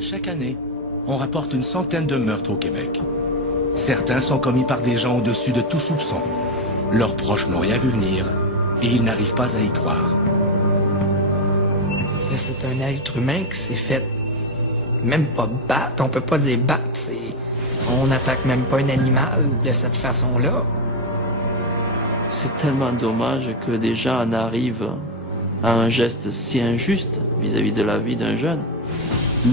Chaque année, on rapporte une centaine de meurtres au Québec. Certains sont commis par des gens au-dessus de tout soupçon. Leurs proches n'ont rien vu venir et ils n'arrivent pas à y croire. C'est un être humain qui s'est fait même pas battre. On peut pas dire battre. On n'attaque même pas un animal de cette façon-là. C'est tellement dommage que des gens en arrivent à un geste si injuste vis-à-vis de la vie d'un jeune.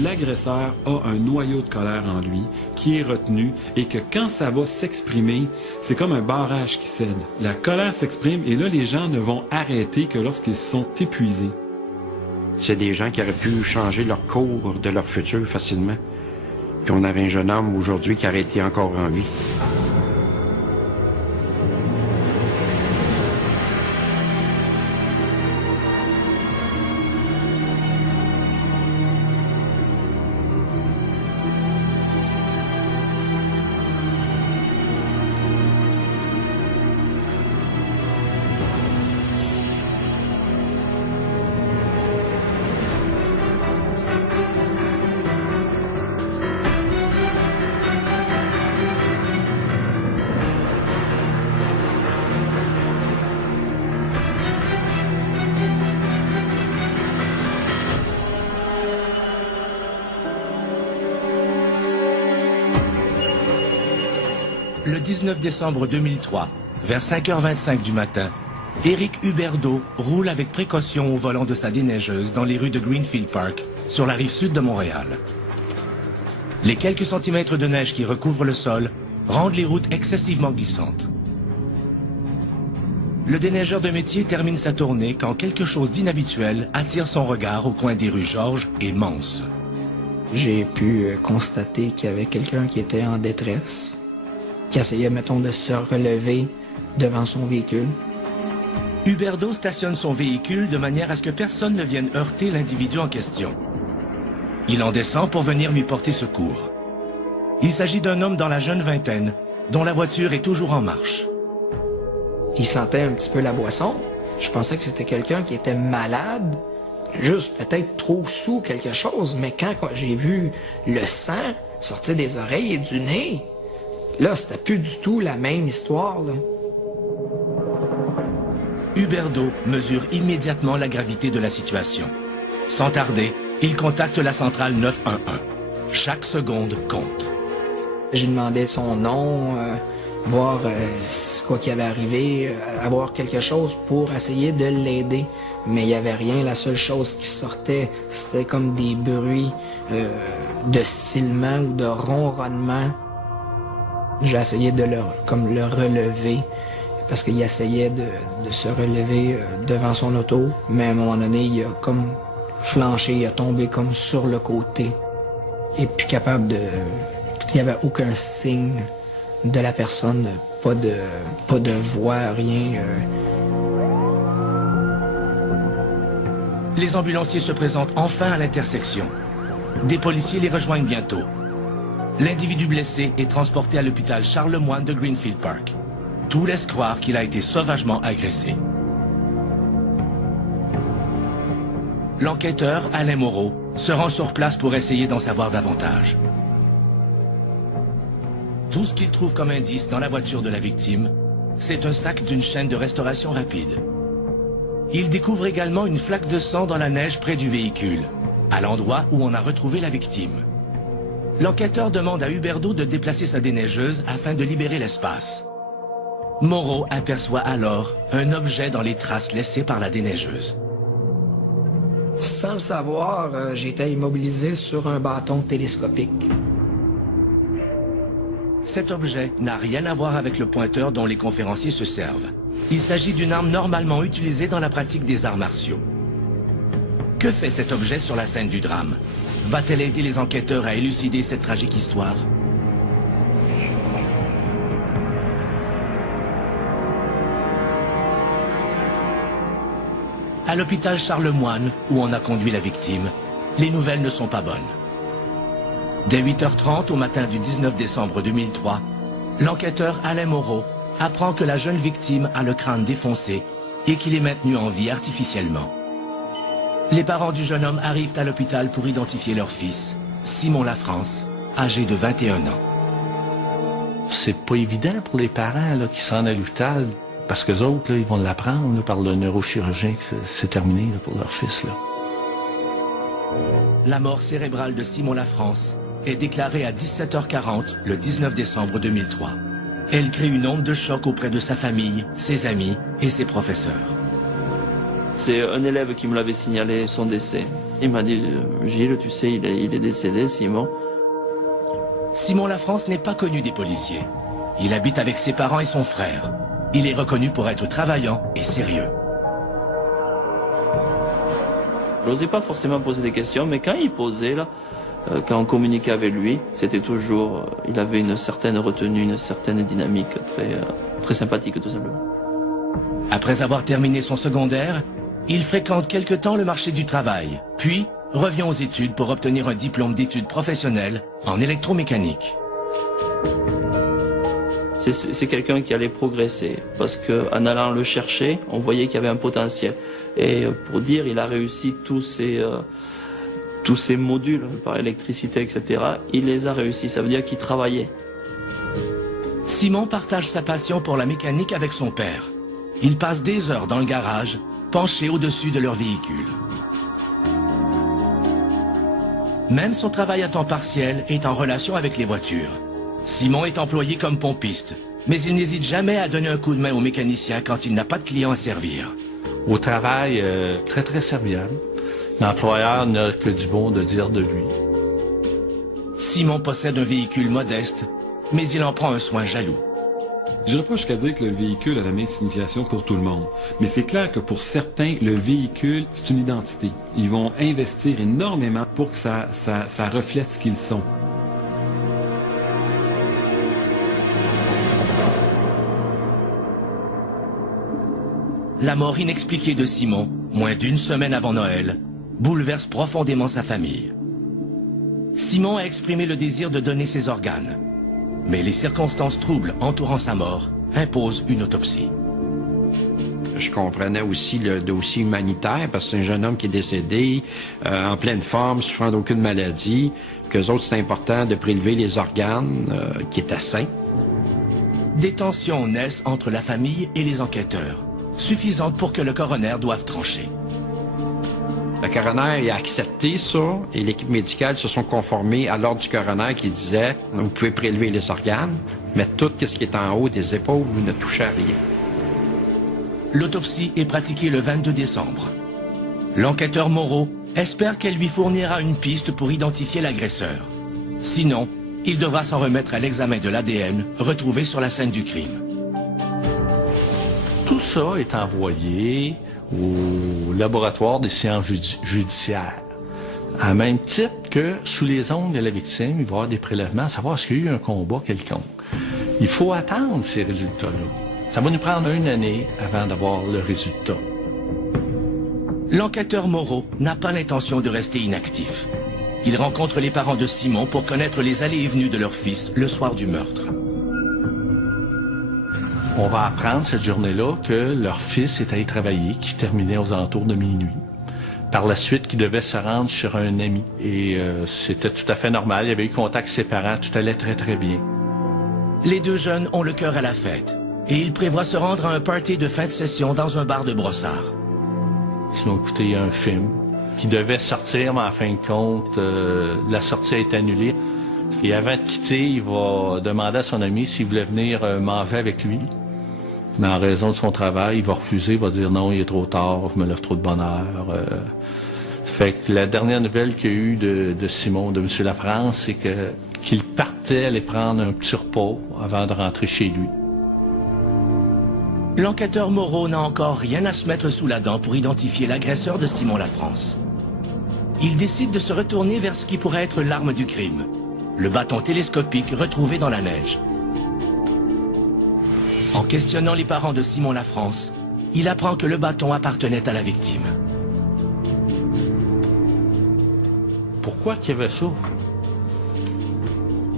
L'agresseur a un noyau de colère en lui qui est retenu et que quand ça va s'exprimer, c'est comme un barrage qui cède. La colère s'exprime et là, les gens ne vont arrêter que lorsqu'ils sont épuisés. C'est des gens qui auraient pu changer leur cours de leur futur facilement. Puis on avait un jeune homme aujourd'hui qui aurait été encore en vie. Le 19 décembre 2003, vers 5h25 du matin, Éric Huberdeau roule avec précaution au volant de sa déneigeuse dans les rues de Greenfield Park, sur la rive sud de Montréal. Les quelques centimètres de neige qui recouvrent le sol rendent les routes excessivement glissantes. Le déneigeur de métier termine sa tournée quand quelque chose d'inhabituel attire son regard au coin des rues Georges et Mance. J'ai pu constater qu'il y avait quelqu'un qui était en détresse, qui essayait, mettons, de se relever devant son véhicule. Huberdeau stationne son véhicule de manière à ce que personne ne vienne heurter l'individu en question. Il en descend pour venir lui porter secours. Il s'agit d'un homme dans la jeune vingtaine, dont la voiture est toujours en marche. Il sentait un petit peu la boisson. Je pensais que c'était quelqu'un qui était malade, juste peut-être trop sous quelque chose, mais quand j'ai vu le sang sortir des oreilles et du nez, là, c'était plus du tout la même histoire, là. Huberdeau mesure immédiatement la gravité de la situation. Sans tarder, il contacte la centrale 911. Chaque seconde compte. J'ai demandé son nom, voir quoi qui avait arrivé, avoir quelque chose pour essayer de l'aider. Mais il n'y avait rien. La seule chose qui sortait, c'était comme des bruits de sifflement ou de ronronnement. J'ai essayé de le relever parce qu'il essayait de se relever devant son auto, mais à un moment donné, il a comme flanché, il a tombé comme sur le côté. Et plus capable de... Il n'y avait aucun signe de la personne, pas de voix, rien. Les ambulanciers se présentent enfin à l'intersection. Des policiers les rejoignent bientôt. L'individu blessé est transporté à l'hôpital Charlemagne de Greenfield Park. Tout laisse croire qu'il a été sauvagement agressé. L'enquêteur, Alain Moreau, se rend sur place pour essayer d'en savoir davantage. Tout ce qu'il trouve comme indice dans la voiture de la victime, c'est un sac d'une chaîne de restauration rapide. Il découvre également une flaque de sang dans la neige près du véhicule, à l'endroit où on a retrouvé la victime. L'enquêteur demande à Huberdeau de déplacer sa déneigeuse afin de libérer l'espace. Moreau aperçoit alors un objet dans les traces laissées par la déneigeuse. Sans le savoir, j'étais immobilisé sur un bâton télescopique. Cet objet n'a rien à voir avec le pointeur dont les conférenciers se servent. Il s'agit d'une arme normalement utilisée dans la pratique des arts martiaux. Que fait cet objet sur la scène du drame? Va-t-elle aider les enquêteurs à élucider cette tragique histoire? À l'hôpital Charlemagne, où on a conduit la victime, les nouvelles ne sont pas bonnes. Dès 8h30 au matin du 19 décembre 2003, l'enquêteur Alain Moreau apprend que la jeune victime a le crâne défoncé et qu'il est maintenu en vie artificiellement. Les parents du jeune homme arrivent à l'hôpital pour identifier leur fils, Simon Lafrance, âgé de 21 ans. C'est pas évident pour les parents là, qui se rendent à l'hôpital, parce que les autres, là, ils vont l'apprendre là, par le neurochirurgien que c'est terminé là, pour leur fils. Là. La mort cérébrale de Simon Lafrance est déclarée à 17h40 le 19 décembre 2003. Elle crée une onde de choc auprès de sa famille, ses amis et ses professeurs. C'est un élève qui me l'avait signalé son décès. Il m'a dit, Gilles, tu sais, il est décédé, Simon. Simon Lafrance n'est pas connu des policiers. Il habite avec ses parents et son frère. Il est reconnu pour être travaillant et sérieux. Je n'osais pas forcément poser des questions, mais quand il posait, là, quand on communiquait avec lui, c'était toujours... il avait une certaine retenue, une certaine dynamique très sympathique, tout simplement. Après avoir terminé son secondaire, il fréquente quelque temps le marché du travail, puis revient aux études pour obtenir un diplôme d'études professionnelles en électromécanique. C'est quelqu'un qui allait progresser, parce qu'en allant le chercher, on voyait qu'il y avait un potentiel. Et pour dire, il a réussi tous ces modules par électricité, etc. Il les a réussis, ça veut dire qu'il travaillait. Simon partage sa passion pour la mécanique avec son père. Ils passent des heures dans le garage, penchés au-dessus de leur véhicule. Même son travail à temps partiel est en relation avec les voitures. Simon est employé comme pompiste, mais il n'hésite jamais à donner un coup de main au mécanicien quand il n'a pas de clients à servir. Au travail, très très serviable. L'employeur n'a que du bon de dire de lui. Simon possède un véhicule modeste, mais il en prend un soin jaloux. Je n'irai pas jusqu'à dire que le véhicule a la même signification pour tout le monde, mais c'est clair que pour certains, le véhicule, c'est une identité. Ils vont investir énormément pour que ça reflète ce qu'ils sont. La mort inexpliquée de Simon, moins d'une semaine avant Noël, bouleverse profondément sa famille. Simon a exprimé le désir de donner ses organes. Mais les circonstances troubles entourant sa mort imposent une autopsie. Je comprenais aussi le dossier humanitaire, parce que c'est un jeune homme qui est décédé, en pleine forme, souffrant d'aucune maladie, qu'eux autres, c'est important de prélever les organes qui étaient sains. Des tensions naissent entre la famille et les enquêteurs, suffisantes pour que le coroner doive trancher. Le coroner a accepté ça et l'équipe médicale se sont conformés à l'ordre du coroner qui disait « Vous pouvez prélever les organes, mais tout ce qui est en haut des épaules, vous ne touchez à rien. » L'autopsie est pratiquée le 22 décembre. L'enquêteur Moreau espère qu'elle lui fournira une piste pour identifier l'agresseur. Sinon, il devra s'en remettre à l'examen de l'ADN retrouvé sur la scène du crime. Tout ça est envoyé au laboratoire des sciences judiciaires. À même titre que sous les ongles de la victime, il va y avoir des prélèvements, savoir s'il y a eu un combat quelconque. Il faut attendre ces résultats-là. Ça va nous prendre une année avant d'avoir le résultat. L'enquêteur Moreau n'a pas l'intention de rester inactif. Il rencontre les parents de Simon pour connaître les allées et venues de leur fils le soir du meurtre. On va apprendre cette journée-là que leur fils est allé travailler, qui terminait aux alentours de minuit. Par la suite, qu'il devait se rendre chez un ami. Et c'était tout à fait normal. Il y avait eu contact avec ses parents. Tout allait très, très bien. Les deux jeunes ont le cœur à la fête. Et ils prévoient se rendre à un party de fin de session dans un bar de Brossard. Ils ont écouté un film qui devait sortir, mais en fin de compte, la sortie a été annulée. Et avant de quitter, il va demander à son ami s'il voulait venir manger avec lui. Mais en raison de son travail, il va refuser, il va dire non, il est trop tard, je me lève trop de bonne heure. Fait que la dernière nouvelle qu'il y a eu de Simon, de M. Lafrance, c'est qu'il partait aller prendre un petit repas avant de rentrer chez lui. L'enquêteur Moreau n'a encore rien à se mettre sous la dent pour identifier l'agresseur de Simon Lafrance. Il décide de se retourner vers ce qui pourrait être l'arme du crime, le bâton télescopique retrouvé dans la neige. En questionnant les parents de Simon Lafrance, il apprend que le bâton appartenait à la victime. Pourquoi qu'il y avait ça?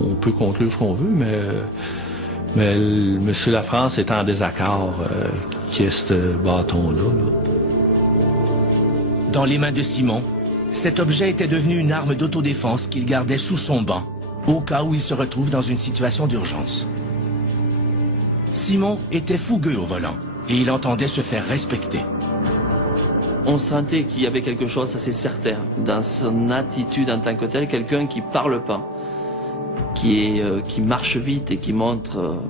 On peut conclure ce qu'on veut, mais M. Lafrance est en désaccord qu'il y ait ce bâton-là. Dans les mains de Simon, Cet objet était devenu une arme d'autodéfense qu'il gardait sous son banc, au cas où il se retrouve dans une situation d'urgence. Simon était fougueux au volant et il entendait se faire respecter. On sentait qu'il y avait quelque chose, ça c'est certain, dans son attitude en tant que tel, quelqu'un qui parle pas, qui marche vite et qui montre,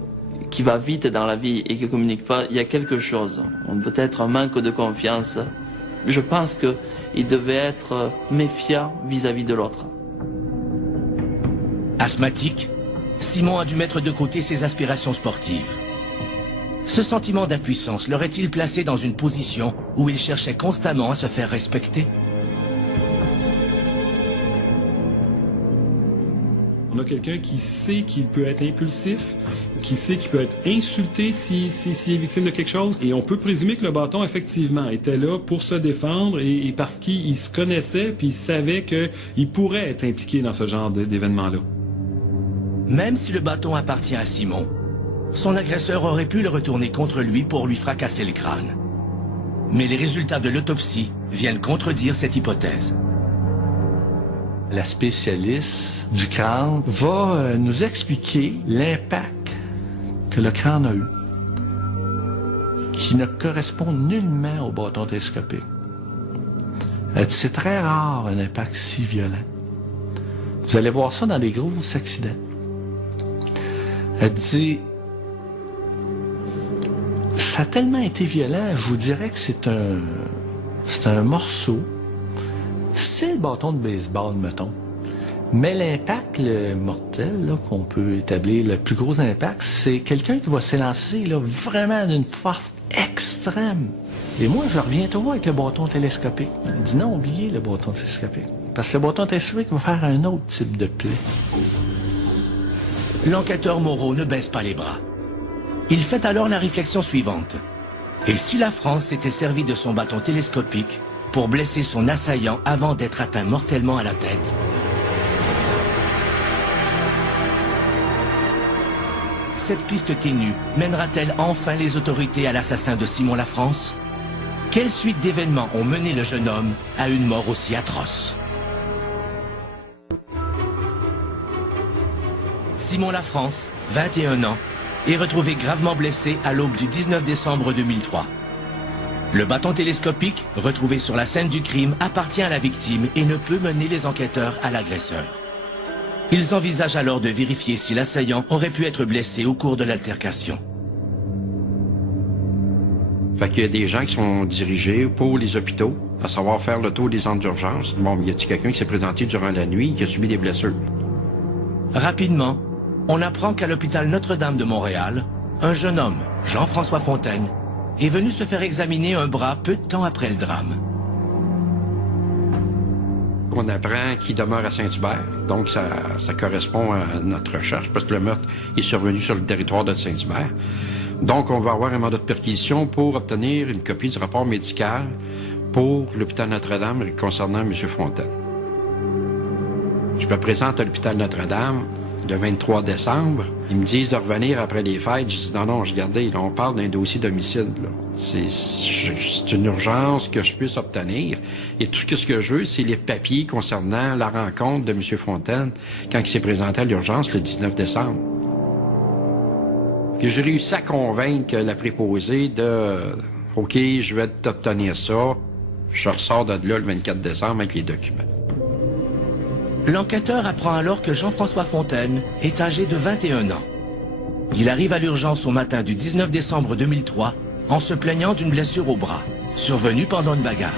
qui va vite dans la vie et qui communique pas. Il y a quelque chose, peut-être un manque de confiance. Je pense qu'il devait être méfiant vis-à-vis de l'autre. Asthmatique, Simon a dû mettre de côté ses aspirations sportives. Ce sentiment d'impuissance l'aurait-il placé dans une position où il cherchait constamment à se faire respecter? On a quelqu'un qui sait qu'il peut être impulsif, qui sait qu'il peut être insulté s'il est victime de quelque chose. Et on peut présumer que le bâton, effectivement, était là pour se défendre et parce qu'il se connaissait puis il savait qu'il pourrait être impliqué dans ce genre d'événement-là. Même si le bâton appartient à Simon, son agresseur aurait pu le retourner contre lui pour lui fracasser le crâne. Mais les résultats de l'autopsie viennent contredire cette hypothèse. La spécialiste du crâne va nous expliquer l'impact que le crâne a eu, qui ne correspond nullement au bâton télescopique. Elle dit, c'est très rare un impact si violent. Vous allez voir ça dans les gros accidents. Elle dit, ça a tellement été violent, je vous dirais que c'est un morceau. C'est le bâton de baseball, mettons. Mais l'impact mortel qu'on peut établir, le plus gros impact, c'est quelqu'un qui va s'élancer vraiment d'une force extrême. Et moi, je reviens toujours avec le bâton télescopique. Il dit non, oubliez le bâton télescopique. Parce que le bâton télescopique va faire un autre type de plaie. L'enquêteur Moreau ne baisse pas les bras. Il fait alors la réflexion suivante. Et si la France s'était servie de son bâton télescopique pour blesser son assaillant avant d'être atteint mortellement à la tête? Cette piste ténue mènera-t-elle enfin les autorités à l'assassin de Simon Lafrance? Quelle suite d'événements ont mené le jeune homme à une mort aussi atroce? Simon Lafrance, 21 ans, est retrouvé gravement blessé à l'aube du 19 décembre 2003. Le bâton télescopique, retrouvé sur la scène du crime, appartient à la victime et ne peut mener les enquêteurs à l'agresseur. Ils envisagent alors de vérifier si l'assaillant aurait pu être blessé au cours de l'altercation. Fait qu'il y a des gens qui sont dirigés pour les hôpitaux, à savoir faire le tour des centres d'urgence. Bon, y a-t-il quelqu'un qui s'est présenté durant la nuit et qui a subi des blessures? Rapidement, on apprend qu'à l'hôpital Notre-Dame de Montréal, un jeune homme, Jean-François Fontaine, est venu se faire examiner un bras peu de temps après le drame. On apprend qu'il demeure à Saint-Hubert, donc ça correspond à notre recherche, parce que le meurtre est survenu sur le territoire de Saint-Hubert. Donc, on va avoir un mandat de perquisition pour obtenir une copie du rapport médical pour l'hôpital Notre-Dame concernant M. Fontaine. Je me présente à l'hôpital Notre-Dame le 23 décembre. Ils me disent de revenir après les fêtes. Je dis non, regardez, là, on parle d'un dossier d'homicide. C'est une urgence que je puisse obtenir. Et tout ce que je veux, c'est les papiers concernant la rencontre de M. Fontaine quand il s'est présenté à l'urgence le 19 décembre. Puis j'ai réussi à convaincre la préposée de « OK, je vais t'obtenir ça. » Je ressors de là le 24 décembre avec les documents. L'enquêteur apprend alors que Jean-François Fontaine est âgé de 21 ans. Il arrive à l'urgence au matin du 19 décembre 2003 en se plaignant d'une blessure au bras, survenue pendant une bagarre.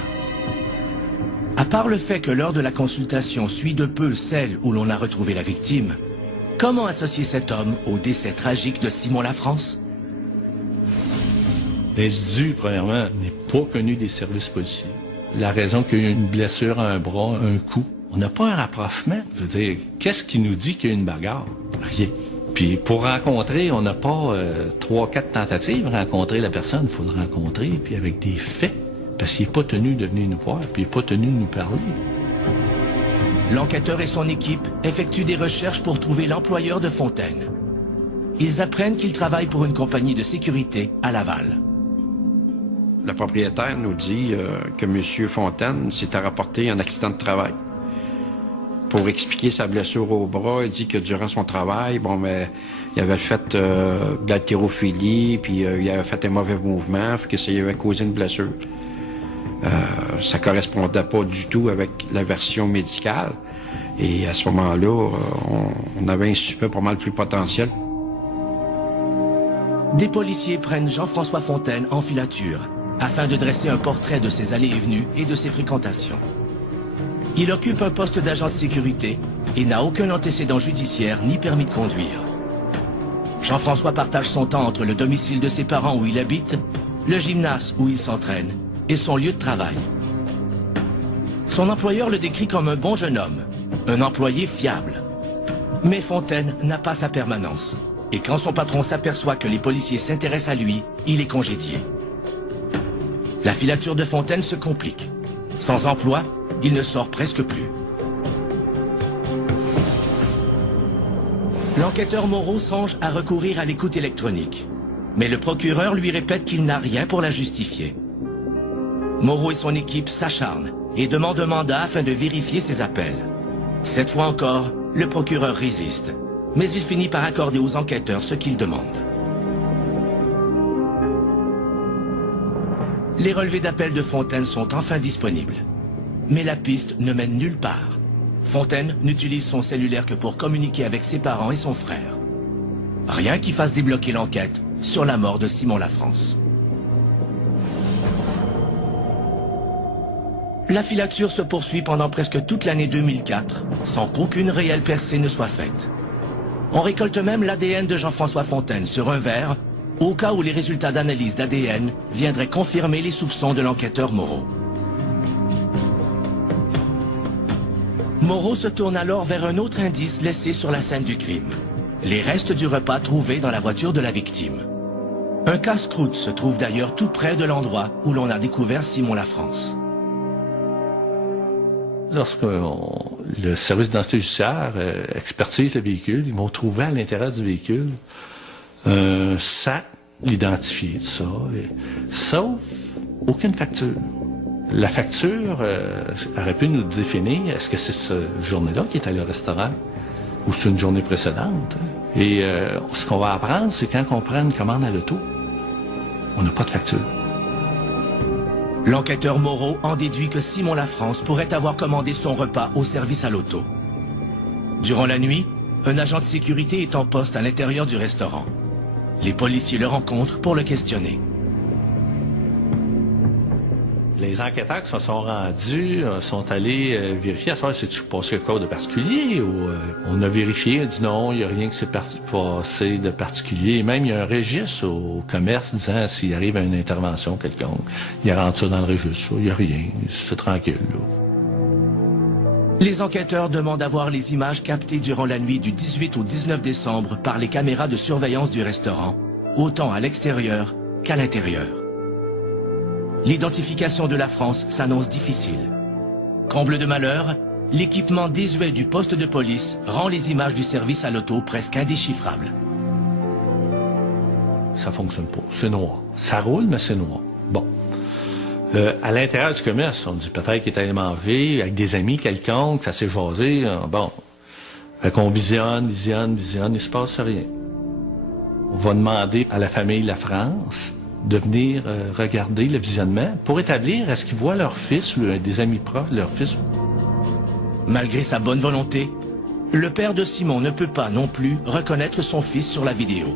À part le fait que l'heure de la consultation suit de peu celle où l'on a retrouvé la victime, comment associer cet homme au décès tragique de Simon Lafrance? L'individu, premièrement, n'est pas connu des services policiers. La raison qu'il y a eu une blessure à un bras, un coup, on n'a pas un rapprochement. Je veux dire, qu'est-ce qui nous dit qu'il y a une bagarre? Rien. Puis pour rencontrer, on n'a pas 3-4 tentatives. Rencontrer la personne, il faut le rencontrer, puis avec des faits. Parce qu'il n'est pas tenu de venir nous voir, puis il n'est pas tenu de nous parler. L'enquêteur et son équipe effectuent des recherches pour trouver l'employeur de Fontaine. Ils apprennent qu'il travaille pour une compagnie de sécurité à Laval. le propriétaire nous dit que M. Fontaine s'était rapporté un accident de travail. Pour expliquer sa blessure au bras, il dit que durant son travail, il avait fait de l'haltérophilie, puis il avait fait un mauvais mouvement, fait que ça lui avait causé une blessure. Ça correspondait pas du tout avec la version médicale. Et à ce moment-là, on avait un suspect pas mal plus potentiel. Des policiers prennent Jean-François Fontaine en filature afin de dresser un portrait de ses allées et venues et de ses fréquentations. Il occupe un poste d'agent de sécurité et n'a aucun antécédent judiciaire ni permis de conduire. Jean-François partage son temps entre le domicile de ses parents où il habite, le gymnase où il s'entraîne et son lieu de travail. Son employeur le décrit comme un bon jeune homme, un employé fiable. Mais Fontaine n'a pas sa permanence. Et quand son patron s'aperçoit que les policiers s'intéressent à lui, il est congédié. La filature de Fontaine se complique. Sans emploi, il ne sort presque plus. L'enquêteur Moreau songe à recourir à l'écoute électronique. Mais le procureur lui répète qu'il n'a rien pour la justifier. Moreau et son équipe s'acharnent et demandent un mandat afin de vérifier ses appels. Cette fois encore, le procureur résiste. Mais il finit par accorder aux enquêteurs ce qu'ils demandent. Les relevés d'appel de Fontaine sont enfin disponibles. Mais la piste ne mène nulle part. Fontaine n'utilise son cellulaire que pour communiquer avec ses parents et son frère. Rien qui fasse débloquer l'enquête sur la mort de Simon Lafrance. La filature se poursuit pendant presque toute l'année 2004, sans qu'aucune réelle percée ne soit faite. On récolte même l'ADN de Jean-François Fontaine sur un verre, au cas où les résultats d'analyse d'ADN viendraient confirmer les soupçons de l'enquêteur Moreau. Moreau se tourne alors vers un autre indice laissé sur la scène du crime. Les restes du repas trouvés dans la voiture de la victime. Un casse-croûte se trouve d'ailleurs tout près de l'endroit où l'on a découvert Simon Lafrance. Lorsque le service d'identité judiciaire expertise le véhicule, ils vont trouver à l'intérieur du véhicule un sac identifié, tout ça, sauf aucune facture. La facture aurait pu nous définir, est-ce que c'est cette journée-là qui est allé au restaurant ou c'est une journée précédente? Et ce qu'on va apprendre, c'est quand on prend une commande à l'auto, on n'a pas de facture. L'enquêteur Moreau en déduit que Simon Lafrance pourrait avoir commandé son repas au service à l'auto. Durant la nuit, un agent de sécurité est en poste à l'intérieur du restaurant. Les policiers le rencontrent pour le questionner. Les enquêteurs qui se sont rendus sont allés vérifier à savoir si tu passé quelque chose de particulier ou on a vérifié, on a dit non, il n'y a rien qui s'est passé de particulier. Même il y a un registre au commerce disant s'il arrive à une intervention quelconque, il rentre ça dans le registre, il n'y a rien, c'est tranquille. Là. Les enquêteurs demandent à voir les images captées durant la nuit du 18 au 19 décembre par les caméras de surveillance du restaurant, autant à l'extérieur qu'à l'intérieur. L'identification de Lafrance s'annonce difficile. Comble de malheur, l'équipement désuet du poste de police rend les images du service à l'auto presque indéchiffrables. Ça fonctionne pas, c'est noir. Ça roule, mais c'est noir. Bon. À l'intérieur du commerce, on dit peut-être qu'il est allé manger avec des amis quelconques, ça s'est jasé. Bon. Fait qu'on visionne, il se passe rien. On va demander à la famille Lafrance de venir regarder le visionnement pour établir est-ce qu'ils voient leur fils ou des amis proches de leur fils. Malgré sa bonne volonté, le père de Simon ne peut pas non plus reconnaître son fils sur la vidéo.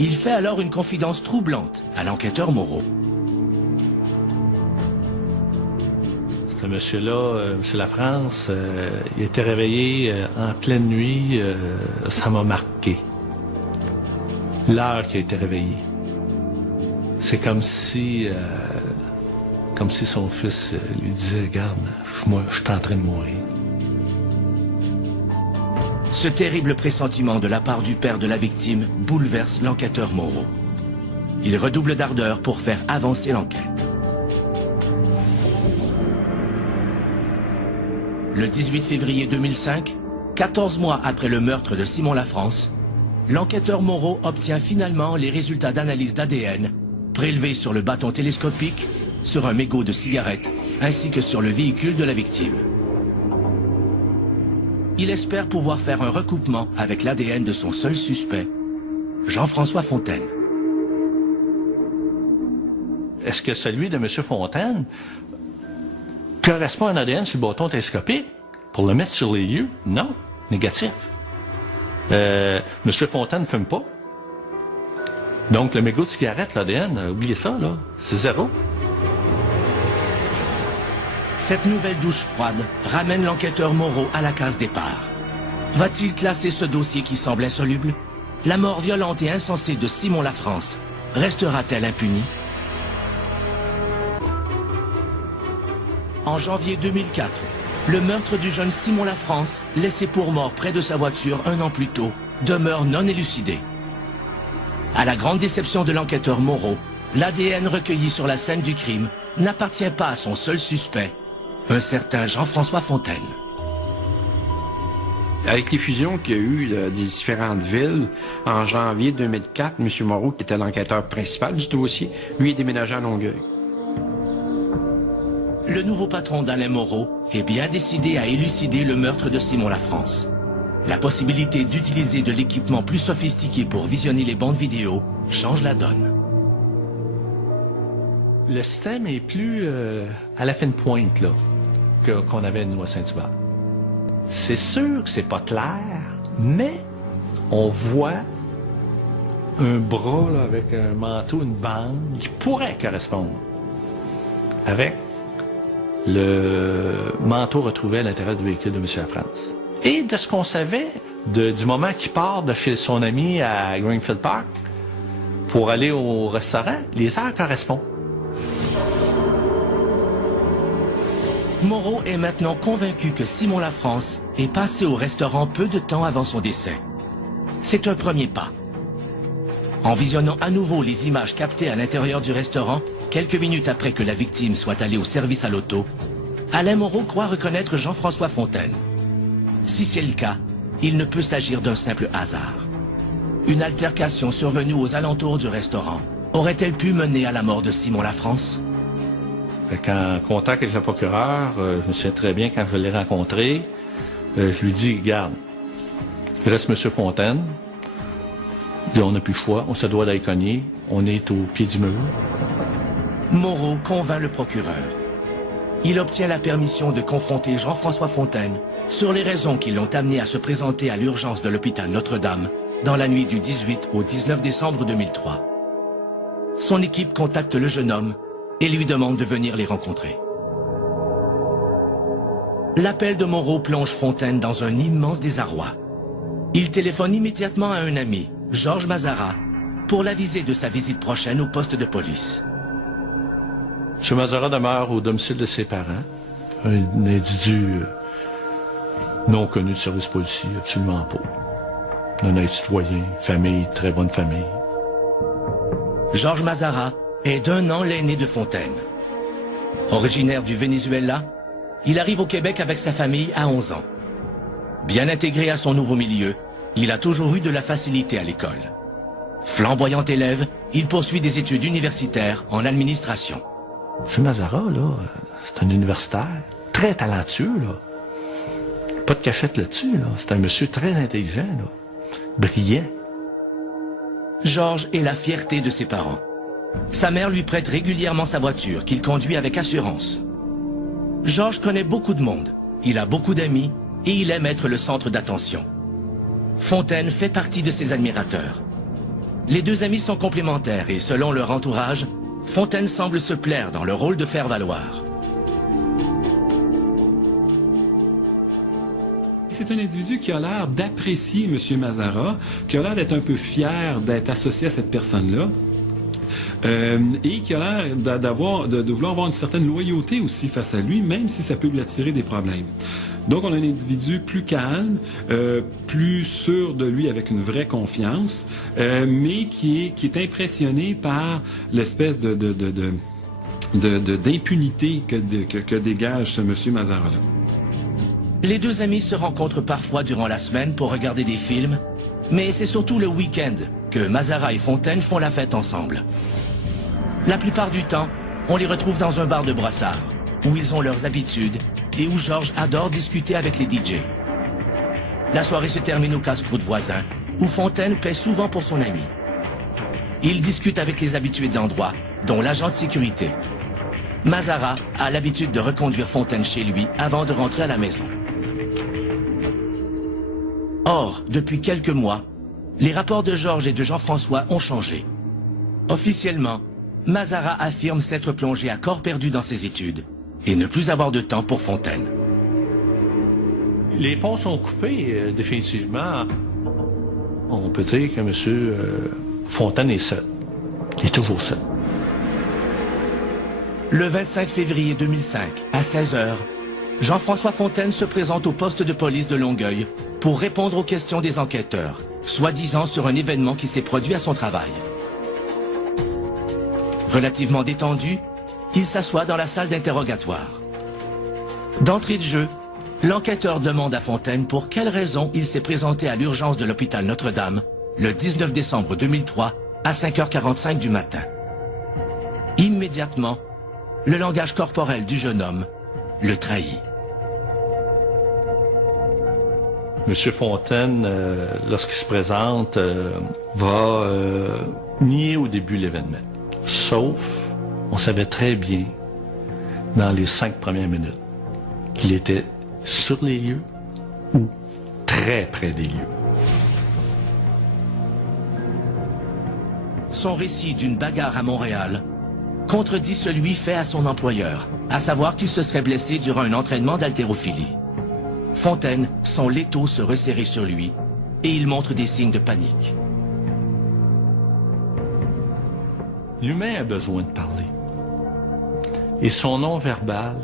Il fait alors une confidence troublante à l'enquêteur Moreau. Ce monsieur-là, monsieur Lafrance, il était réveillé en pleine nuit, ça m'a marqué. L'heure qu'il a été réveillé. C'est comme si son fils lui disait, regarde, moi, je suis en train de mourir. Ce terrible pressentiment de la part du père de la victime bouleverse l'enquêteur Moreau. Il redouble d'ardeur pour faire avancer l'enquête. Le 18 février 2005, 14 mois après le meurtre de Simon Lafrance, l'enquêteur Moreau obtient finalement les résultats d'analyse d'ADN prélevés sur le bâton télescopique, sur un mégot de cigarette, ainsi que sur le véhicule de la victime. Il espère pouvoir faire un recoupement avec l'ADN de son seul suspect, Jean-François Fontaine. Est-ce que celui de M. Fontaine correspond à un ADN sur le bâton télescopique pour le mettre sur les lieux? Non, négatif. M. Fontaine ne fume pas. Donc, le mégot de cigarette, l'ADN, oubliez ça, là, c'est zéro. Cette nouvelle douche froide ramène l'enquêteur Moreau à la case départ. Va-t-il classer ce dossier qui semble insoluble? La mort violente et insensée de Simon Lafrance restera-t-elle impunie? En janvier 2004, le meurtre du jeune Simon Lafrance, laissé pour mort près de sa voiture un an plus tôt, demeure non élucidé. À la grande déception de l'enquêteur Moreau, l'ADN recueilli sur la scène du crime n'appartient pas à son seul suspect, un certain Jean-François Fontaine. Avec les fusions qu'il y a eu des différentes villes, en janvier 2004, M. Moreau, qui était l'enquêteur principal du dossier, lui est déménagé à Longueuil. Le nouveau patron d'Alain Moreau est bien décidé à élucider le meurtre de Simon Lafrance. La possibilité d'utiliser de l'équipement plus sophistiqué pour visionner les bandes vidéo change la donne. Le système est plus à la fine pointe là, qu'on avait nous à Saint-Hubert. C'est sûr que c'est pas clair, mais on voit un bras là, avec un manteau, une bande qui pourrait correspondre avec le manteau retrouvé à l'intérieur du véhicule de M. Lafrance. Et de ce qu'on savait, du moment qu'il part de chez son ami à Greenfield Park pour aller au restaurant, les heures correspondent. Moreau est maintenant convaincu que Simon Lafrance est passé au restaurant peu de temps avant son décès. C'est un premier pas. En visionnant à nouveau les images captées à l'intérieur du restaurant, quelques minutes après que la victime soit allée au service à l'auto, Alain Moreau croit reconnaître Jean-François Fontaine. Si c'est le cas, il ne peut s'agir d'un simple hasard. Une altercation survenue aux alentours du restaurant aurait-elle pu mener à la mort de Simon Lafrance? En contact avec le procureur, je me souviens très bien quand je l'ai rencontré, je lui dis, regarde, il reste M. Fontaine, il dit, on n'a plus le choix, on se doit d'aller cogner, on est au pied du mur. Moreau convainc le procureur. Il obtient la permission de confronter Jean-François Fontaine sur les raisons qui l'ont amené à se présenter à l'urgence de l'hôpital Notre-Dame dans la nuit du 18 au 19 décembre 2003. Son équipe contacte le jeune homme et lui demande de venir les rencontrer. L'appel de Moreau plonge Fontaine dans un immense désarroi. Il téléphone immédiatement à un ami, Georges Mazara, pour l'aviser de sa visite prochaine au poste de police. M. Mazara demeure au domicile de ses parents, un individu non connu du service policier, absolument pas. Un honnête citoyen, famille, très bonne famille. Georges Mazara est d'1 an l'aîné de Fontaine. Originaire du Venezuela, il arrive au Québec avec sa famille à 11 ans. Bien intégré à son nouveau milieu, il a toujours eu de la facilité à l'école. Flamboyant élève, il poursuit des études universitaires en administration. M. Mazara, là, c'est un universitaire, très talentueux, là. Pas de cachette là-dessus, là. C'est un monsieur très intelligent, là. Brillant. Georges est la fierté de ses parents. Sa mère lui prête régulièrement sa voiture, qu'il conduit avec assurance. Georges connaît beaucoup de monde, il a beaucoup d'amis et il aime être le centre d'attention. Fontaine fait partie de ses admirateurs. Les deux amis sont complémentaires et selon leur entourage, Fontaine semble se plaire dans le rôle de faire valoir. C'est un individu qui a l'air d'apprécier M. Mazara, qui a l'air d'être un peu fier d'être associé à cette personne-là. Et qui a l'air de vouloir avoir une certaine loyauté aussi face à lui, même si ça peut lui attirer des problèmes. Donc, on a un individu plus calme, plus sûr de lui avec une vraie confiance, mais qui est impressionné par l'espèce d'impunité que dégage ce monsieur Mazara-là. Les deux amis se rencontrent parfois durant la semaine pour regarder des films, mais c'est surtout le week-end que Mazara et Fontaine font la fête ensemble. La plupart du temps, on les retrouve dans un bar de brossard, où ils ont leurs habitudes et où Georges adore discuter avec les DJ. La soirée se termine au casse-croûte voisin, où Fontaine paie souvent pour son ami. Il discute avec les habitués de l'endroit, dont l'agent de sécurité. Mazara a l'habitude de reconduire Fontaine chez lui avant de rentrer à la maison. Or, depuis quelques mois, les rapports de Georges et de Jean-François ont changé. Officiellement, Mazara affirme s'être plongé à corps perdu dans ses études et ne plus avoir de temps pour Fontaine. Les ponts sont coupés, définitivement. On peut dire que M. Fontaine est seul. Il est toujours seul. Le 25 février 2005, à 16h, Jean-François Fontaine se présente au poste de police de Longueuil pour répondre aux questions des enquêteurs, soi-disant sur un événement qui s'est produit à son travail. Relativement détendu, il s'assoit dans la salle d'interrogatoire. D'entrée de jeu, l'enquêteur demande à Fontaine pour quelle raison il s'est présenté à l'urgence de l'hôpital Notre-Dame le 19 décembre 2003 à 5h45 du matin. Immédiatement, le langage corporel du jeune homme le trahit. Monsieur Fontaine, lorsqu'il se présente, va nier au début l'événement. Sauf, on savait très bien, dans les 5 premières minutes, qu'il était sur les lieux ou très près des lieux. Son récit d'une bagarre à Montréal contredit celui fait à son employeur, à savoir qu'il se serait blessé durant un entraînement d'haltérophilie. Fontaine sent l'étau se resserrer sur lui et il montre des signes de panique. L'humain a besoin de parler. Et son non-verbal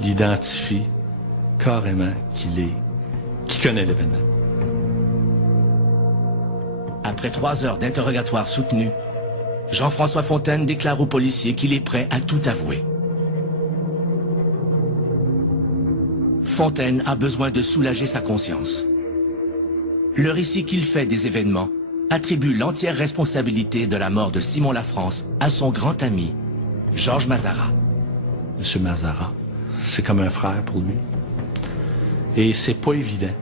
l'identifie carrément qu'il connaît l'événement. Après 3 heures d'interrogatoire soutenu, Jean-François Fontaine déclare aux policiers qu'il est prêt à tout avouer. Fontaine a besoin de soulager sa conscience. Le récit qu'il fait des événements attribue l'entière responsabilité de la mort de Simon Lafrance à son grand ami, Georges Mazara. Monsieur Mazara, c'est comme un frère pour lui. Et c'est pas évident.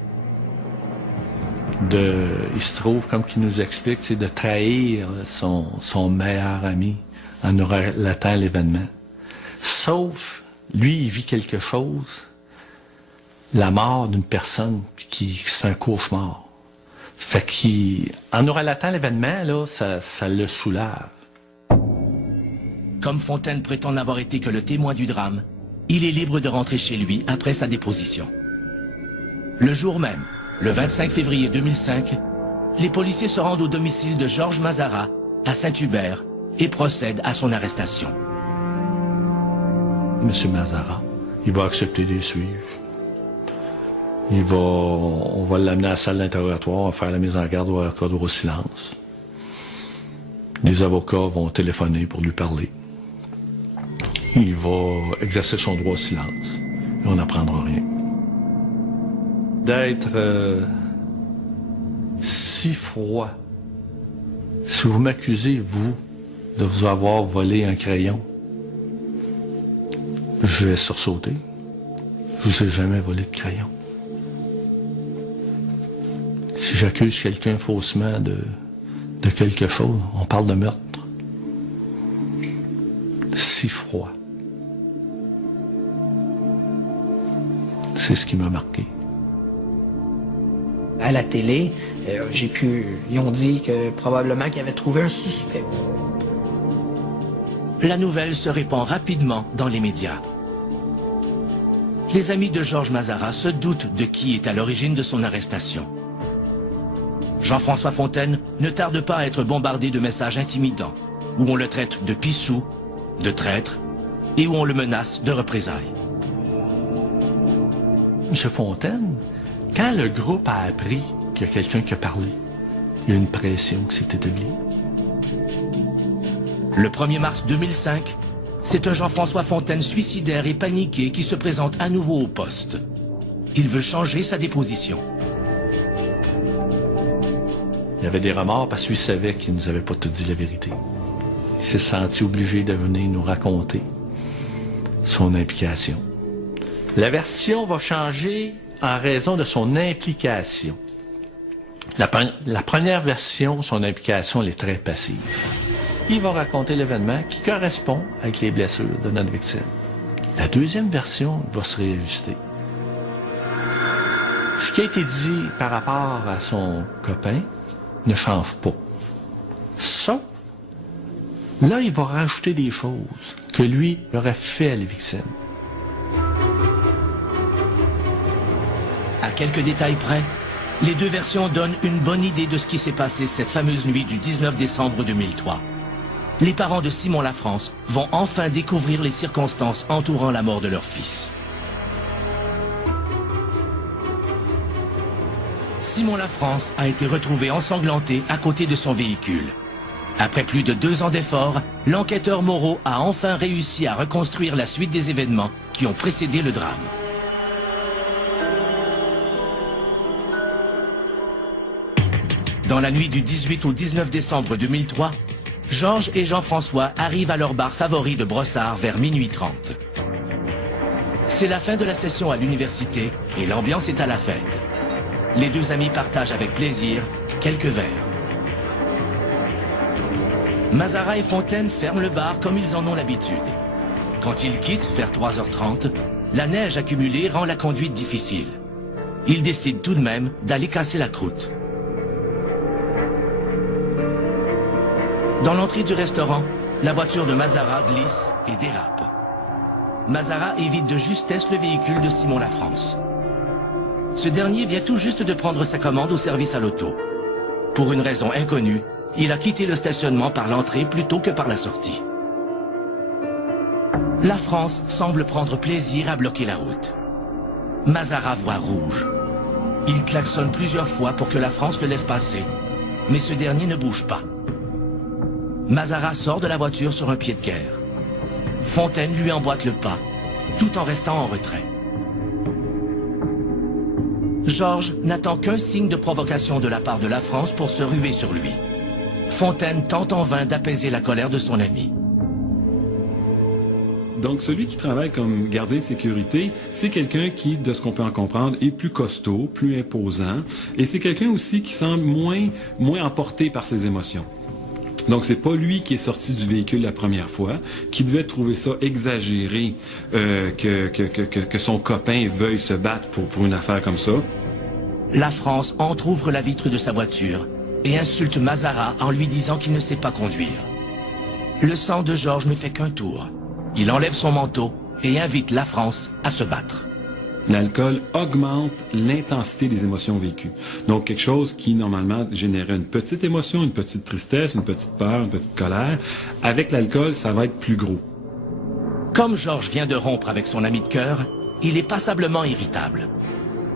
Il se trouve, comme qu'il nous explique, c'est de trahir son meilleur ami en relatant l'événement. Sauf, lui, il vit quelque chose, la mort d'une personne, c'est un cauchemar. Fait qu'en nous relatant l'événement, là, ça le soulage. Comme Fontaine prétend n'avoir été que le témoin du drame, il est libre de rentrer chez lui après sa déposition. Le jour même, le 25 février 2005, les policiers se rendent au domicile de Georges Mazara, à Saint-Hubert, et procèdent à son arrestation. Monsieur Mazara, il va accepter de les suivre. On va l'amener à la salle d'interrogatoire, on va faire la mise en garde ou accordé au silence. Les avocats vont téléphoner pour lui parler. Il va exercer son droit au silence. Et on n'apprendra rien. D'être si froid. Si vous m'accusez, vous, de vous avoir volé un crayon, je vais sursauter. Je ne vous ai jamais volé de crayon. Si j'accuse quelqu'un faussement de quelque chose, on parle de meurtre. Si froid. C'est ce qui m'a marqué. À la télé, ils ont dit que probablement qu'ils avaient trouvé un suspect. La nouvelle se répand rapidement dans les médias. Les amis de Georges Mazara se doutent de qui est à l'origine de son arrestation. Jean-François Fontaine ne tarde pas à être bombardé de messages intimidants, où on le traite de pissou, de traître, et où on le menace de représailles. Monsieur Fontaine, quand le groupe a appris qu'il y a quelqu'un qui a parlé, il y a une pression qui s'est établie. Le 1er mars 2005, c'est un Jean-François Fontaine suicidaire et paniqué qui se présente à nouveau au poste. Il veut changer sa déposition. Il y avait des remords parce qu'il savait qu'il ne nous avait pas tout dit la vérité. il s'est senti obligé de venir nous raconter son implication. La version va changer en raison de son implication. La première version, son implication, elle est très passive. Il va raconter l'événement qui correspond avec les blessures de notre victime. La deuxième version va se réajuster. Ce qui a été dit par rapport à son copain ne change pas. Sauf, là, il va rajouter des choses que lui aurait fait à la victime. À quelques détails près, les deux versions donnent une bonne idée de ce qui s'est passé cette fameuse nuit du 19 décembre 2003. Les parents de Simon Lafrance vont enfin découvrir les circonstances entourant la mort de leur fils. Simon Lafrance a été retrouvé ensanglanté à côté de son véhicule. Après plus de 2 ans d'efforts, l'enquêteur Moreau a enfin réussi à reconstruire la suite des événements qui ont précédé le drame. Dans la nuit du 18 au 19 décembre 2003, Georges et Jean-François arrivent à leur bar favori de Brossard vers minuit 30. C'est la fin de la session à l'université et l'ambiance est à la fête. Les deux amis partagent avec plaisir quelques verres. Mazara et Fontaine ferment le bar comme ils en ont l'habitude. Quand ils quittent vers 3h30, la neige accumulée rend la conduite difficile. Ils décident tout de même d'aller casser la croûte. Dans l'entrée du restaurant, la voiture de Mazara glisse et dérape. Mazara évite de justesse le véhicule de Simon Lafrance. Ce dernier vient tout juste de prendre sa commande au service à l'auto. Pour une raison inconnue, il a quitté le stationnement par l'entrée plutôt que par la sortie. Lafrance semble prendre plaisir à bloquer la route. Mazara voit rouge. Il klaxonne plusieurs fois pour que Lafrance le laisse passer, mais ce dernier ne bouge pas. Mazara sort de la voiture sur un pied de guerre. Fontaine lui emboîte le pas, tout en restant en retrait. Georges n'attend qu'un signe de provocation de la part de Lafrance pour se ruer sur lui. Fontaine tente en vain d'apaiser la colère de son ami. Donc, celui qui travaille comme gardien de sécurité, c'est quelqu'un qui, de ce qu'on peut en comprendre, est plus costaud, plus imposant. Et c'est quelqu'un aussi qui semble moins emporté par ses émotions. Donc, c'est pas lui qui est sorti du véhicule la première fois, qui devait trouver ça exagéré que son copain veuille se battre pour une affaire comme ça. Lafrance entrouvre la vitre de sa voiture et insulte Mazara en lui disant qu'il ne sait pas conduire. Le sang de Georges ne fait qu'un tour. Il enlève son manteau et invite Lafrance à se battre. L'alcool augmente l'intensité des émotions vécues. Donc, quelque chose qui, normalement, générait une petite émotion, une petite tristesse, une petite peur, une petite colère. Avec l'alcool, ça va être plus gros. Comme Georges vient de rompre avec son ami de cœur, il est passablement irritable.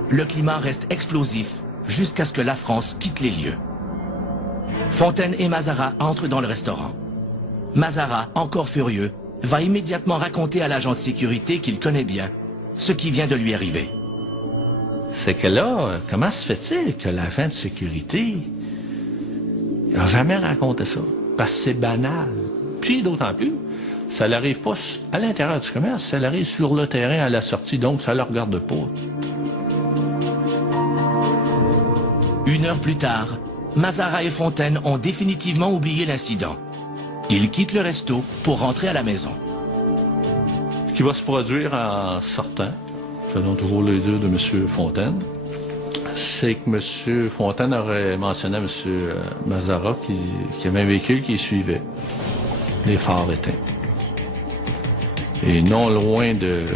Le climat reste explosif jusqu'à ce que Lafrance quitte les lieux. Fontaine et Mazara entrent dans le restaurant. Mazara, encore furieux, va immédiatement raconter à l'agent de sécurité qu'il connaît bien ce qui vient de lui arriver. C'est que là, comment se fait-il que l'agent de sécurité n'a jamais raconté ça? Parce que c'est banal. Puis d'autant plus, ça n'arrive pas à l'intérieur du commerce, ça arrive sur le terrain à la sortie, donc ça ne le regarde pas. 1 heure plus tard, Mazara et Fontaine ont définitivement oublié l'incident. Ils quittent le resto pour rentrer à la maison. Ce qui va se produire en sortant, selon toujours les dires de M. Fontaine, c'est que M. Fontaine aurait mentionné à M. Mazara qu'il y avait un véhicule qui suivait, les phares éteints. Et non loin de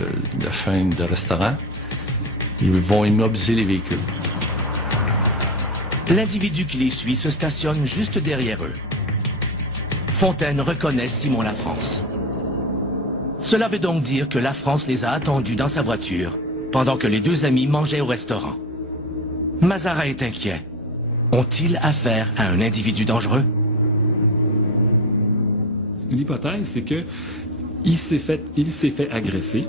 la chaîne de restaurants, ils vont immobiliser les véhicules. L'individu qui les suit se stationne juste derrière eux. Fontaine reconnaît Simon Lafrance. Cela veut donc dire que Lafrance les a attendus dans sa voiture pendant que les deux amis mangeaient au restaurant. Mazara est inquiet. Ont-ils affaire à un individu dangereux? L'hypothèse, c'est que il s'est fait agresser.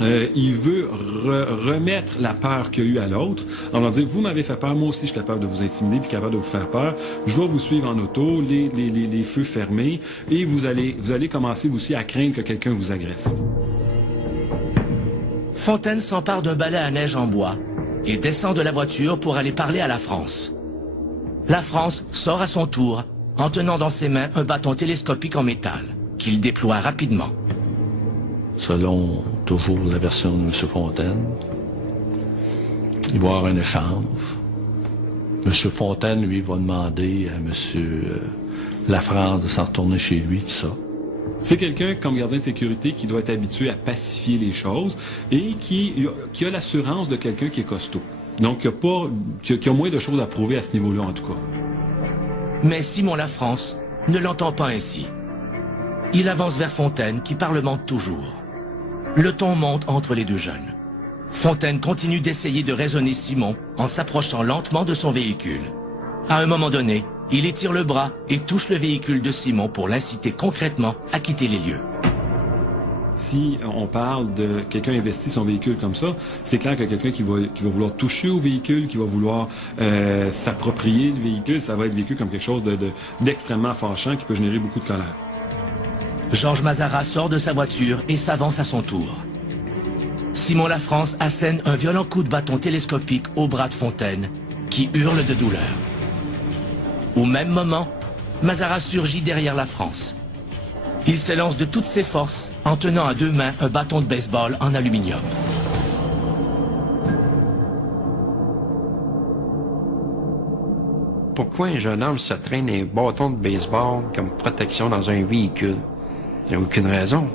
il veut remettre la peur qu'il y a eu à l'autre, en leur disant, vous m'avez fait peur, moi aussi je suis capable de vous intimider puis capable de vous faire peur, je vais vous suivre en auto, les feux fermés, et vous allez commencer vous aussi à craindre que quelqu'un vous agresse. Fontaine s'empare d'un balai à neige en bois et descend de la voiture pour aller parler à la France. La France sort à son tour en tenant dans ses mains un bâton télescopique en métal qu'il déploie rapidement. Selon toujours la version de M. Fontaine, il va y avoir un échange. M. Fontaine, lui, va demander à M. Lafrance de s'en retourner chez lui, tout ça. C'est quelqu'un, comme gardien de sécurité, qui doit être habitué à pacifier les choses et qui a l'assurance de quelqu'un qui est costaud. Donc, qui a moins de choses à prouver à ce niveau-là, en tout cas. Mais Simon Lafrance ne l'entend pas ainsi. Il avance vers Fontaine, qui parlemente toujours. Le ton monte entre les deux jeunes. Fontaine continue d'essayer de raisonner Simon en s'approchant lentement de son véhicule. À un moment donné, il étire le bras et touche le véhicule de Simon pour l'inciter concrètement à quitter les lieux. Si on parle de quelqu'un investit son véhicule comme ça, c'est clair que quelqu'un qui va vouloir toucher au véhicule, qui va vouloir s'approprier le véhicule, ça va être vécu comme quelque chose d'extrêmement fâchant qui peut générer beaucoup de colère. Georges Mazarat sort de sa voiture et s'avance à son tour. Simon Lafrance assène un violent coup de bâton télescopique au bras de Fontaine, qui hurle de douleur. Au même moment, Mazarat surgit derrière Lafrance. Il s'élance de toutes ses forces en tenant à deux mains un bâton de baseball en aluminium. Pourquoi un jeune homme se traîne un bâton de baseball comme protection dans un véhicule? Il n'y a aucune raison.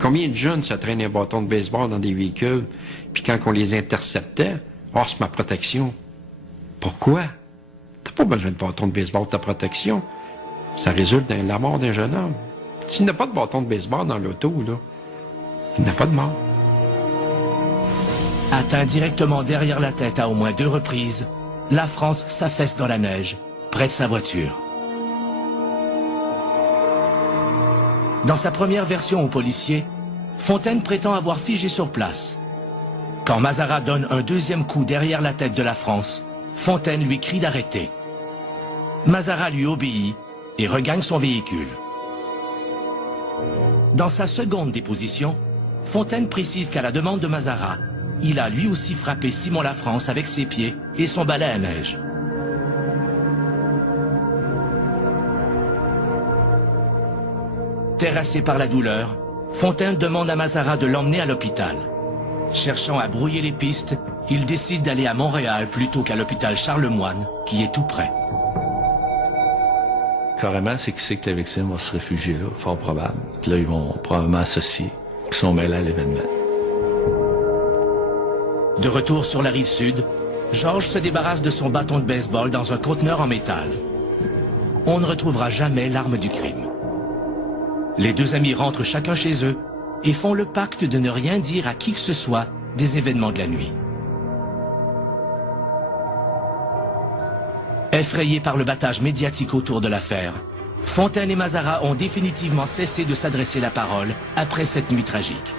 Combien de jeunes se traînent un bâton de baseball dans des véhicules, puis quand on les interceptait, « Oh, c'est ma protection. » Pourquoi? T'as pas besoin de bâton de baseball pour ta protection. Ça résulte dans la mort d'un jeune homme. S'il n'a pas de bâton de baseball dans l'auto, là, il n'a pas de mort. Atteint directement derrière la tête à au moins 2 reprises, Lafrance s'affaisse dans la neige, près de sa voiture. Dans sa première version au policier, Fontaine prétend avoir figé sur place. Quand Mazarat donne un deuxième coup derrière la tête de Lafrance, Fontaine lui crie d'arrêter. Mazarat lui obéit et regagne son véhicule. Dans sa seconde déposition, Fontaine précise qu'à la demande de Mazarat, il a lui aussi frappé Simon Lafrance avec ses pieds et son balai à neige. Terrassé par la douleur, Fontaine demande à Mazarat de l'emmener à l'hôpital. Cherchant à brouiller les pistes, il décide d'aller à Montréal plutôt qu'à l'hôpital Charlemagne, qui est tout près. Carrément, c'est qu'il sait que la victime va se réfugier là, fort probable. Puis là, ils vont probablement associer qu'ils sont mêlés à l'événement. De retour sur la rive sud, Georges se débarrasse de son bâton de baseball dans un conteneur en métal. On ne retrouvera jamais l'arme du crime. Les deux amis rentrent chacun chez eux et font le pacte de ne rien dire à qui que ce soit des événements de la nuit. Effrayés par le battage médiatique autour de l'affaire, Fontaine et Mazarat ont définitivement cessé de s'adresser la parole après cette nuit tragique.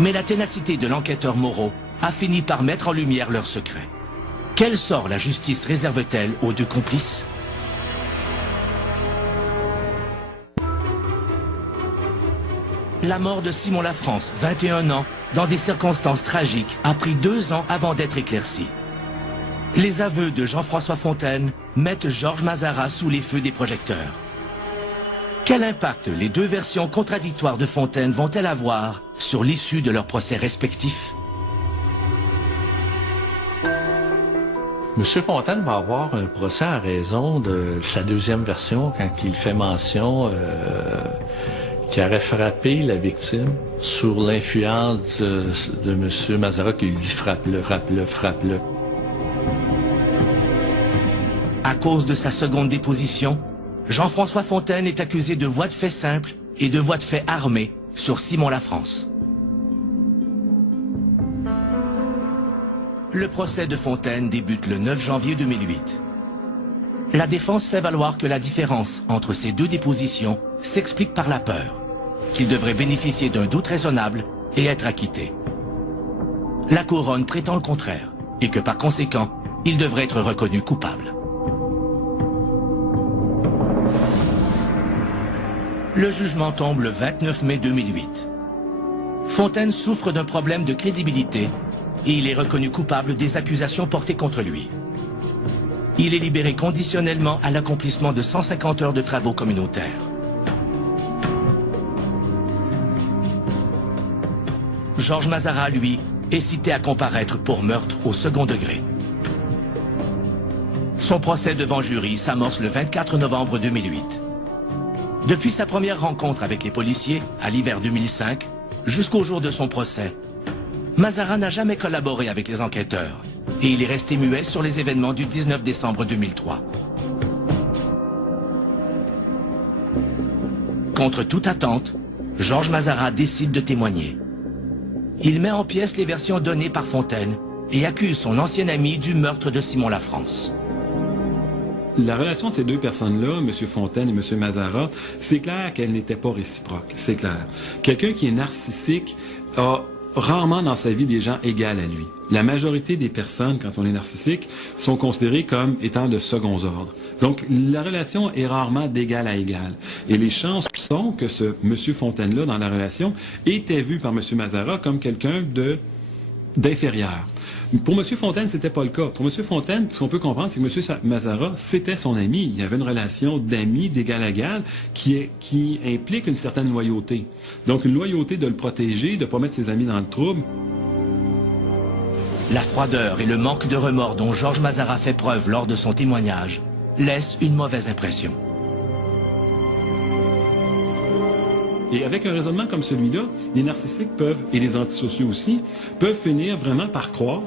Mais la ténacité de l'enquêteur Moreau a fini par mettre en lumière leur secret. Quel sort la justice réserve-t-elle aux deux complices ? La mort de Simon Lafrance, 21 ans, dans des circonstances tragiques, a pris 2 ans avant d'être éclaircie. Les aveux de Jean-François Fontaine mettent Georges Mazarat sous les feux des projecteurs. Quel impact les deux versions contradictoires de Fontaine vont-elles avoir sur l'issue de leurs procès respectifs? M. Fontaine va avoir un procès en raison de sa deuxième version quand il fait mention qu'il aurait frappé la victime sur l'influence de M. Mazarat qui lui dit « frappe-le, frappe-le, frappe-le ». À cause de sa seconde déposition, Jean-François Fontaine est accusé de voies de fait simples et de voies de fait armées sur Simon Lafrance. Le procès de Fontaine débute le 9 janvier 2008. La défense fait valoir que la différence entre ces deux dépositions s'explique par la peur, qu'il devrait bénéficier d'un doute raisonnable et être acquitté. La couronne prétend le contraire et que par conséquent, il devrait être reconnu coupable. Le jugement tombe le 29 mai 2008. Fontaine souffre d'un problème de crédibilité et il est reconnu coupable des accusations portées contre lui. Il est libéré conditionnellement à l'accomplissement de 150 heures de travaux communautaires. Georges Mazara, lui, est cité à comparaître pour meurtre au second degré. Son procès devant jury s'amorce le 24 novembre 2008. Depuis sa première rencontre avec les policiers, à l'hiver 2005, jusqu'au jour de son procès, Mazara n'a jamais collaboré avec les enquêteurs et il est resté muet sur les événements du 19 décembre 2003. Contre toute attente, Georges Mazara décide de témoigner. Il met en pièces les versions données par Fontaine et accuse son ancien ami du meurtre de Simon Lafrance. La relation de ces deux personnes-là, M. Fontaine et M. Mazara, c'est clair qu'elle n'était pas réciproque, c'est clair. Quelqu'un qui est narcissique a rarement dans sa vie des gens égaux à lui. La majorité des personnes, quand on est narcissique, sont considérées comme étant de second ordre. Donc, la relation est rarement d'égal à égal. Et les chances sont que ce M. Fontaine-là, dans la relation, était vu par M. Mazara comme quelqu'un d'inférieur. Pour M. Fontaine, c'était pas le cas. Pour M. Fontaine, ce qu'on peut comprendre, c'est que M. Mazara, c'était son ami. Il y avait une relation d'amis, d'égal à égal, qui implique une certaine loyauté. Donc, une loyauté de le protéger, de ne pas mettre ses amis dans le trouble. La froideur et le manque de remords dont Georges Mazara fait preuve lors de son témoignage laissent une mauvaise impression. Et avec un raisonnement comme celui-là, les narcissiques peuvent, et les antisociaux aussi, peuvent finir vraiment par croire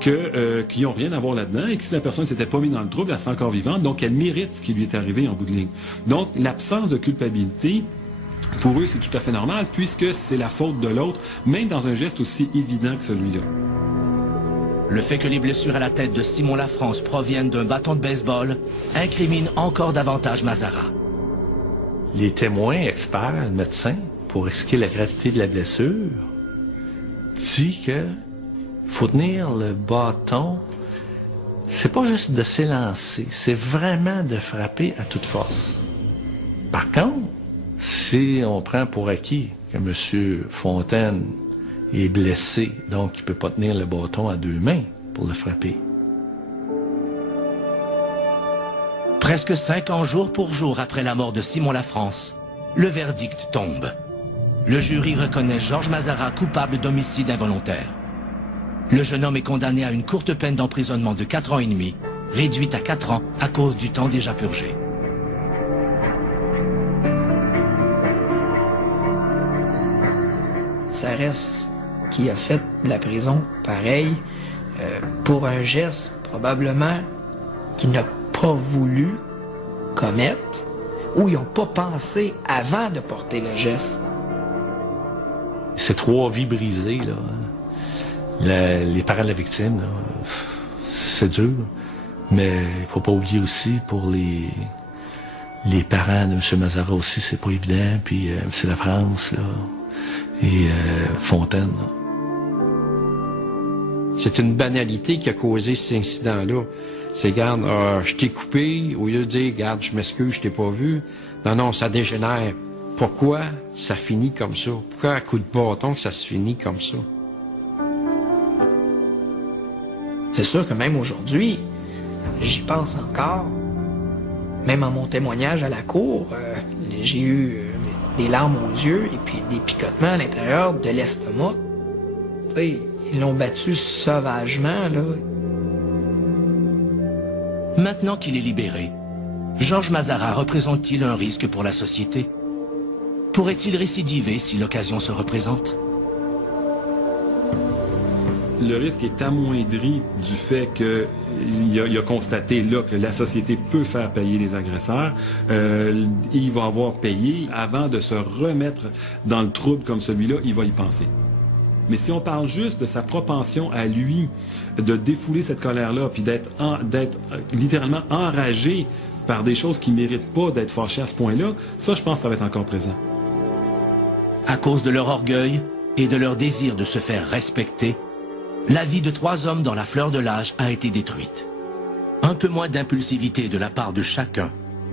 qu'ils n'ont rien à voir là-dedans et que si la personne ne s'était pas mise dans le trouble, elle serait encore vivante, donc elle mérite ce qui lui est arrivé en bout de ligne. Donc, l'absence de culpabilité, pour eux, c'est tout à fait normal puisque c'est la faute de l'autre, même dans un geste aussi évident que celui-là. Le fait que les blessures à la tête de Simon Lafrance proviennent d'un bâton de baseball incrimine encore davantage Mazara. Les témoins, experts, médecins, pour expliquer la gravité de la blessure, disent que faut tenir le bâton, c'est pas juste de s'élancer, c'est vraiment de frapper à toute force. Par contre, si on prend pour acquis que M. Fontaine est blessé, donc il ne peut pas tenir le bâton à deux mains pour le frapper. Presque 5 ans jour pour jour après la mort de Simon Lafrance, le verdict tombe. Le jury reconnaît Georges Mazara coupable d'homicide involontaire. Le jeune homme est condamné à une courte peine d'emprisonnement de 4 ans et demi, réduite à 4 ans à cause du temps déjà purgé. Ça reste qui a fait de la prison pareil pour un geste probablement qu'il n'a pas voulu commettre ou ils n'ont pas pensé avant de porter le geste. C'est 3 vies brisées, là. Les parents de la victime, là, c'est dur. Mais il faut pas oublier aussi pour les parents de M. Mazara aussi, c'est pas évident. Puis M. Lafrance, là, et Fontaine. Là. C'est une banalité qui a causé cet incident-là. C'est, regarde, je t'ai coupé, au lieu de dire, regarde, je m'excuse, je t'ai pas vu. Non, ça dégénère. Pourquoi ça finit comme ça? Pourquoi à coup de bâton que ça se finit comme ça? C'est sûr que même aujourd'hui, j'y pense encore. Même en mon témoignage à la cour, j'ai eu des larmes aux yeux et puis des picotements à l'intérieur de l'estomac. Tu sais, ils l'ont battu sauvagement, là. Maintenant qu'il est libéré, Georges Mazara représente-t-il un risque pour la société? Pourrait-il récidiver si l'occasion se représente? Le risque est amoindri du fait qu'il a constaté là que la société peut faire payer les agresseurs. Il va avoir payé. Avant de se remettre dans le trouble comme celui-là, il va y penser. Mais si on parle juste de sa propension à lui de défouler cette colère-là, puis d'être littéralement enragé par des choses qui ne méritent pas d'être fâché à ce point-là, ça, je pense que ça va être encore présent. À cause de leur orgueil, et de leur désir de se faire respecter, la vie de 3 hommes dans la fleur de l'âge a été détruite. Un peu moins d'impulsivité de la part de chacun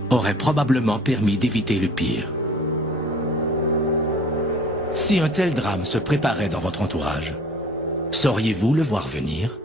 aurait probablement permis d'éviter le pire. Si un tel drame se préparait dans votre entourage, sauriez-vous le voir venir ?